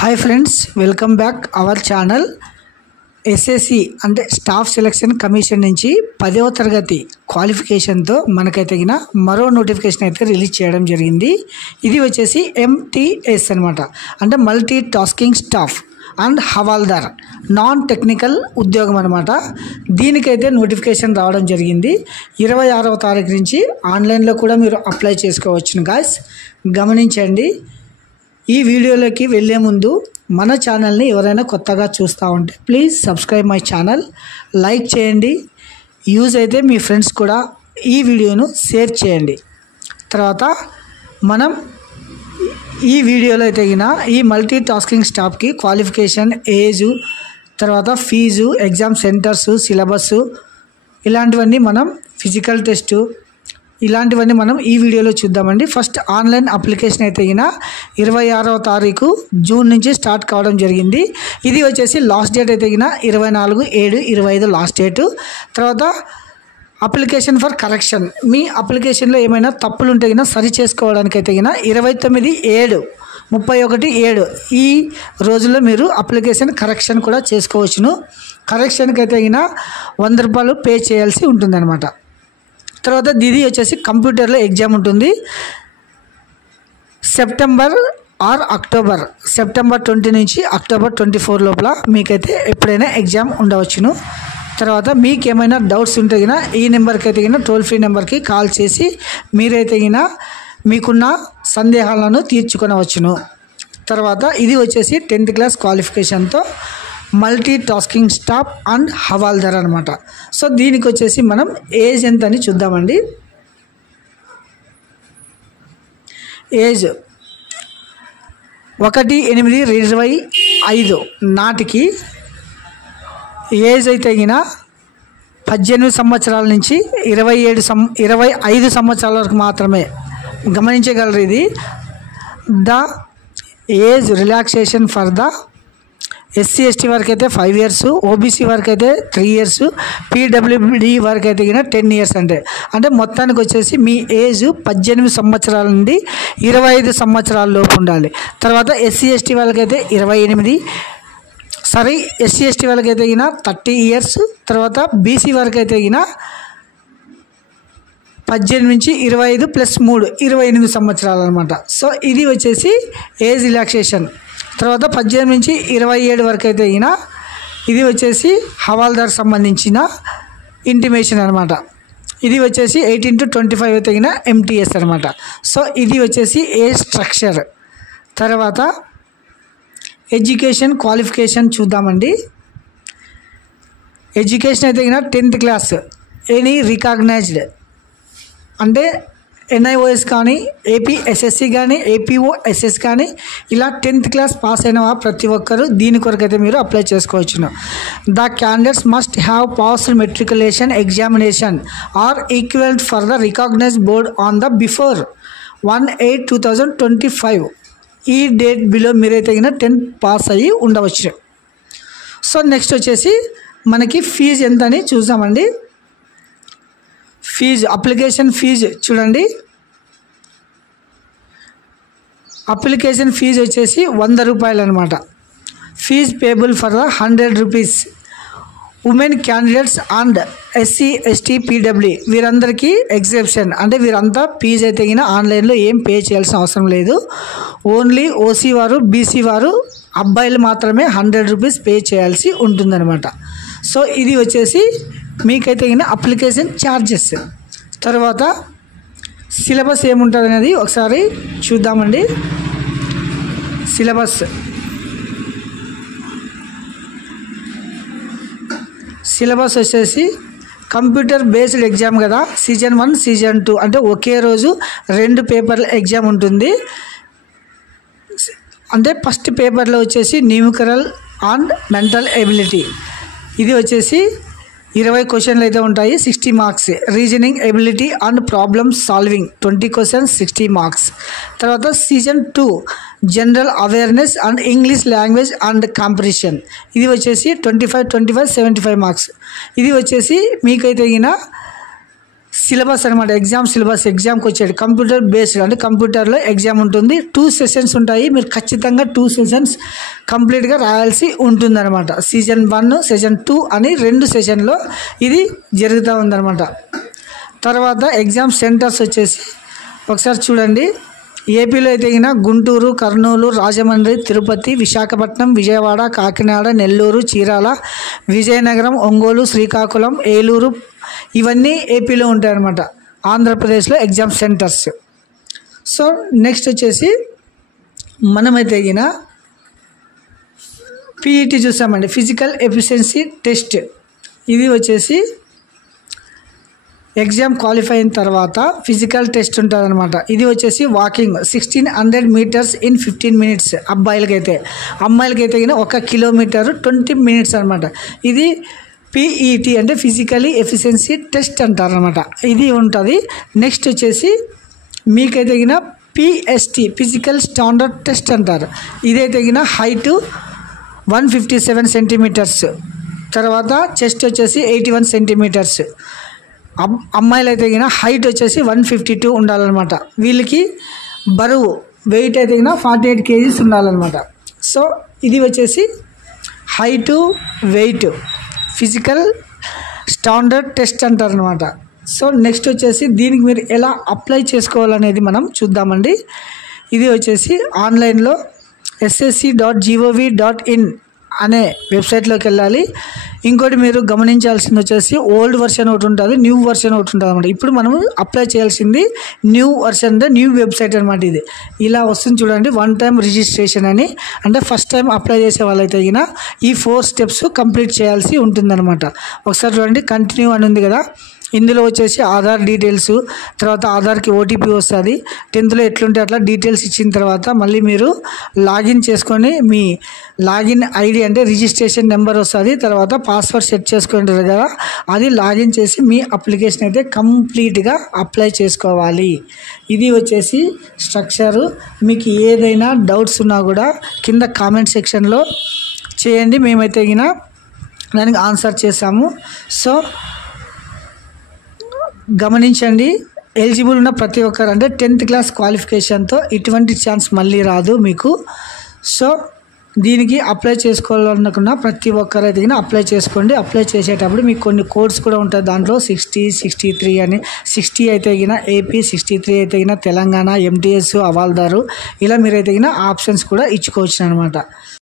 Hi friends, welcome back our channel. SSC అంటే staff selection commission నుంచి 10వ తరగతి క్వాలిఫికేషన్తో మనకైతే మరో నోటిఫికేషన్ అయితే రిలీజ్ చేయడం జరిగింది. ఇది వచ్చేసి MTS అనమాట, అంటే మల్టీ టాస్కింగ్ స్టాఫ్ అండ్ హవాల్దార్ నాన్ టెక్నికల్ ఉద్యోగం అనమాట. దీనికైతే నోటిఫికేషన్ రావడం జరిగింది. 26వ తారీఖు నుంచి ఆన్లైన్లో కూడా మీరు అప్లై చేసుకోవచ్చును. గాయ్స్ గమనించండి. ఈ వీడియోలోకి వెళ్ళే ముందు మన ఛానల్ని ఎవరైనా కొత్తగా చూస్తూ ఉంటే please subscribe my channel, like చేయండి. యూజ్ అయితే మీ ఫ్రెండ్స్ కూడా ఈ వీడియోను షేర్ చేయండి. తర్వాత మనం ఈ వీడియోలో అయితే ఈ మల్టీ టాస్కింగ్ స్టాఫ్కి క్వాలిఫికేషన్, ఏజు, తర్వాత ఫీజు, ఎగ్జామ్ సెంటర్సు, సిలబస్సు, ఇలాంటివన్నీ మనం ఫిజికల్ టెస్టు ఇలాంటివన్నీ మనం ఈ వీడియోలో చూద్దామండి. ఫస్ట్ ఆన్లైన్ అప్లికేషన్ అయితే 26వ తారీఖు జూన్ నుంచి స్టార్ట్ కావడం జరిగింది. ఇది వచ్చేసి లాస్ట్ డేట్ అయితే 24/7/25 లాస్ట్ డేటు. తర్వాత అప్లికేషన్ ఫర్ కరెక్షన్, మీ అప్లికేషన్లో ఏమైనా తప్పులు ఉంటే సరి చేసుకోవడానికైతే 29/7/31/7 ఈ రోజుల్లో మీరు అప్లికేషన్ కరెక్షన్ కూడా చేసుకోవచ్చును. కరెక్షన్కి అయితే 100 రూపాయలు పే చేయాల్సి ఉంటుందన్నమాట. తర్వాత ఇది వచ్చేసి కంప్యూటర్లో ఎగ్జామ్ ఉంటుంది. సెప్టెంబర్ 20 నుంచి అక్టోబర్ 24 లోపల మీకైతే ఎప్పుడైనా ఎగ్జామ్ ఉండవచ్చును. తర్వాత మీకు ఏమైనా డౌట్స్ ఉంటే ఈ నెంబర్కి అయితే టోల్ ఫ్రీ నెంబర్కి కాల్ చేసి మీరైతే మీకున్న సందేహాలను తీర్చుకొనవచ్చును. తర్వాత ఇది వచ్చేసి 10th క్లాస్ క్వాలిఫికేషన్తో మల్టీ టాస్కింగ్ స్టాఫ్ అండ్ హవాల్దార్ అనమాట. సో దీనికి వచ్చేసి మనం ఏజ్ ఎంత అని చూద్దామండి. ఏజ్ 1/8/25 నాటికి ఏజ్ అయితే 18 సంవత్సరాల నుంచి 25 సంవత్సరాల వరకు మాత్రమే. గమనించగలరు. ఇది the age relaxation for the SC/ST వరకు అయితే 5 years, OBC వరకు అయితే 3 years, PWD వరకు అయితే 10 years. అంటే మొత్తానికి వచ్చేసి మీ ఏజ్ 18 సంవత్సరాల నుండి 25 సంవత్సరాల లోపు ఉండాలి. తర్వాత SC/ST వాళ్ళకైతే 28, SC/ST వాళ్ళకైతే 30 years. తర్వాత BC వరకు అయితే 18 నుంచి 25 + 3 28 సంవత్సరాలు అనమాట. సో ఇది వచ్చేసి ఏజ్ రిలాక్సేషన్. తర్వాత 18 నుంచి 27 వరకు అయితే ఇది వచ్చేసి హవాల్దార్ సంబంధించిన ఇంటిమేషన్ అనమాట. ఇది వచ్చేసి 18 to 25 అయితే MTS అనమాట. సో ఇది వచ్చేసి ఏజ్ స్ట్రక్చర్. తర్వాత ఎడ్యుకేషన్ క్వాలిఫికేషన్ చూద్దామండి. ఎడ్యుకేషన్ అయితే 10th క్లాస్ ఎనీ రికాగ్నైజ్డ్, అంటే NIOS కానీ, APSSC కానీ, APOSS కానీ ఇలా 10th క్లాస్ పాస్ అయిన ప్రతి ఒక్కరు దీని కొరకు అయితే మీరు అప్లై చేసుకోవచ్చును. The candidates must have passed matriculation examination or equivalent for the recognised board on the before 1/8/2025 ఈ డేట్ బిలో మీరైతే 10th పాస్ అయ్యి ఉండవచ్చు. సో నెక్స్ట్ వచ్చేసి మనకి ఫీజు ఎంత అని చూద్దామండి. ఫీజు, అప్లికేషన్ ఫీజు చూడండి. అప్లికేషన్ ఫీజు వచ్చేసి 100 రూపాయలు అనమాట. Fees payable for the 100 rupees. Women candidates and SC/ST PW వీరందరికీ ఎగ్జెప్షన్, అంటే వీరంతా ఫీజు అయితే ఆన్లైన్లో ఏం పే చేయాల్సిన అవసరం లేదు. ఓన్లీ OC వారు, BC వారు, అబ్బాయిలు మాత్రమే 100 rupees పే చేయాల్సి ఉంటుందన్నమాట. సో ఇది వచ్చేసి మీకైతే అప్లికేషన్ ఛార్జెస్. తర్వాత సిలబస్ ఏముంటుంది అనేది ఒకసారి చూద్దామండి. సిలబస్ వచ్చేసి కంప్యూటర్ బేస్డ్ ఎగ్జామ్ కదా, సీజన్ 1 సీజన్ 2 అంటే ఒకే రోజు 2 పేపర్ల ఎగ్జామ్ ఉంటుంది. అంటే ఫస్ట్ పేపర్లో వచ్చేసి న్యూమరికల్ అండ్ మెంటల్ ఎబిలిటీ, ఇది వచ్చేసి 20 క్వశ్చన్లు అయితే ఉంటాయి, 60 marks. Reasoning ability and problem solving 20 questions, 60 marks. తర్వాత section 2 general awareness and English language and comprehension, ఇది వచ్చేసి 25 75 మార్క్స్. ఇది వచ్చేసి మీకైతే సిలబస్ అనమాట. ఎగ్జామ్ సిలబస్ ఎగ్జామ్కి వచ్చేది కంప్యూటర్ బేస్డ్, అంటే కంప్యూటర్లో ఎగ్జామ్ ఉంటుంది. 2 సెషన్స్ ఉంటాయి. మీరు ఖచ్చితంగా 2 సెషన్స్ కంప్లీట్గా రాయాల్సి ఉంటుందన్నమాట. సీజన్ 1 సీజన్ 2 అని 2 సెషన్లో ఇది జరుగుతూ ఉందన్నమాట. తర్వాత ఎగ్జామ్ సెంటర్స్ వచ్చేసి ఒకసారి చూడండి. ఏపీలో అయితే గుంటూరు, కర్నూలు, రాజమండ్రి, తిరుపతి, విశాఖపట్నం, విజయవాడ, కాకినాడ, నెల్లూరు, చీరాల, విజయనగరం, ఒంగోలు, శ్రీకాకుళం, ఏలూరు ఇవన్నీ ఏపీలో ఉంటాయన్నమాట. ఆంధ్రప్రదేశ్లో ఎగ్జామ్ సెంటర్స్. సో నెక్స్ట్ వచ్చేసి మనమైతే పీఈటీ చూసామండి, ఫిజికల్ ఎఫిషియన్సీ టెస్ట్. ఇది వచ్చేసి ఎగ్జామ్ క్వాలిఫై అయిన తర్వాత ఫిజికల్ టెస్ట్ ఉంటుంది అనమాట. ఇది వచ్చేసి వాకింగ్ 1600 మీటర్స్ ఇన్ 15 మినిట్స్ అబ్బాయిలకైతే. అమ్మాయిలకైతే 1 కిలోమీటర్ 20 మినిట్స్ అనమాట. ఇది పీఈటీ అంటే ఫిజికలీ ఎఫిషియన్సీ టెస్ట్ అంటారనమాట. ఇది ఉంటుంది. నెక్స్ట్ వచ్చేసి మీకైతే పిఎస్టీ ఫిజికల్ స్టాండర్డ్ టెస్ట్ అంటారు. ఇదైతే హైటు 157 సెంటీమీటర్స్, తర్వాత చెస్ట్ వచ్చేసి 81 సెంటీమీటర్స్. అమ్మాయిలు అయితే హైట్ వచ్చేసి 152 ఉండాలన్నమాట. వీళ్ళకి బరువు వెయిట్ అయితే 48 కేజీస్ ఉండాలన్నమాట. సో ఇది వచ్చేసి height weight physical standard test అంటారనమాట. సో నెక్స్ట్ వచ్చేసి దీనికి మీరు ఎలా అప్లై చేసుకోవాలనేది మనం చూద్దామండి. ఇది వచ్చేసి ఆన్లైన్లో ssc.gov.in అనే వెబ్సైట్లోకి వెళ్ళాలి. ఇంకోటి మీరు గమనించాల్సింది వచ్చేసి ఓల్డ్ వర్షన్ ఒకటి ఉంటుంది, న్యూ వర్షన్ ఒకటి ఉంటుంది అనమాట. ఇప్పుడు మనం అప్లై చేయాల్సింది న్యూ వర్షన్, అంటే న్యూ వెబ్సైట్ అనమాట. ఇది ఇలా వస్తుంది చూడండి, 1 టైం రిజిస్ట్రేషన్ అని. అంటే ఫస్ట్ టైం అప్లై చేసే వాళ్ళైతే ఈ 4 స్టెప్స్ కంప్లీట్ చేయాల్సి ఉంటుందన్నమాట. ఒకసారి చూడండి, కంటిన్యూ అని ఉంది కదా, ఇందులో వచ్చేసి ఆధార్ డీటెయిల్స్, తర్వాత ఆధార్కి ఓటీపీ వస్తుంది. 10th ఎట్లుంటే అట్లా డీటెయిల్స్ ఇచ్చిన తర్వాత మళ్ళీ మీరు లాగిన్ చేసుకొని మీ లాగిన్ ఐడి అంటే రిజిస్ట్రేషన్ నెంబర్ వస్తుంది. తర్వాత పాస్వర్డ్ సెట్ చేసుకుంటారు కదా, అది లాగిన్ చేసి మీ అప్లికేషన్ అయితే కంప్లీట్గా అప్లై చేసుకోవాలి. ఇది వచ్చేసి స్ట్రక్చరు. మీకు ఏదైనా డౌట్స్ ఉన్నా కూడా కింద కామెంట్ సెక్షన్లో చేయండి, మేమైతే దానికి ఆన్సర్ చేసాము. సో గమనించండి, ఎలిజిబుల్ ఉన్న ప్రతి ఒక్కరు అంటే 10th క్లాస్ క్వాలిఫికేషన్తో ఇటువంటి ఛాన్స్ మళ్ళీ రాదు మీకు. సో దీనికి అప్లై చేసుకోవాలనుకున్న ప్రతి ఒక్కరైతే అప్లై చేసుకోండి. అప్లై చేసేటప్పుడు మీకు కొన్ని కోడ్స్ కూడా ఉంటాయి దాంట్లో. 60, 63 అని. 60 అయితే ఏపీ, 63 అయితే తెలంగాణ, ఎంటీఎస్, అవాల్దారు, ఇలా మీరైతే ఆప్షన్స్ కూడా ఇచ్చుకోవచ్చు అనమాట.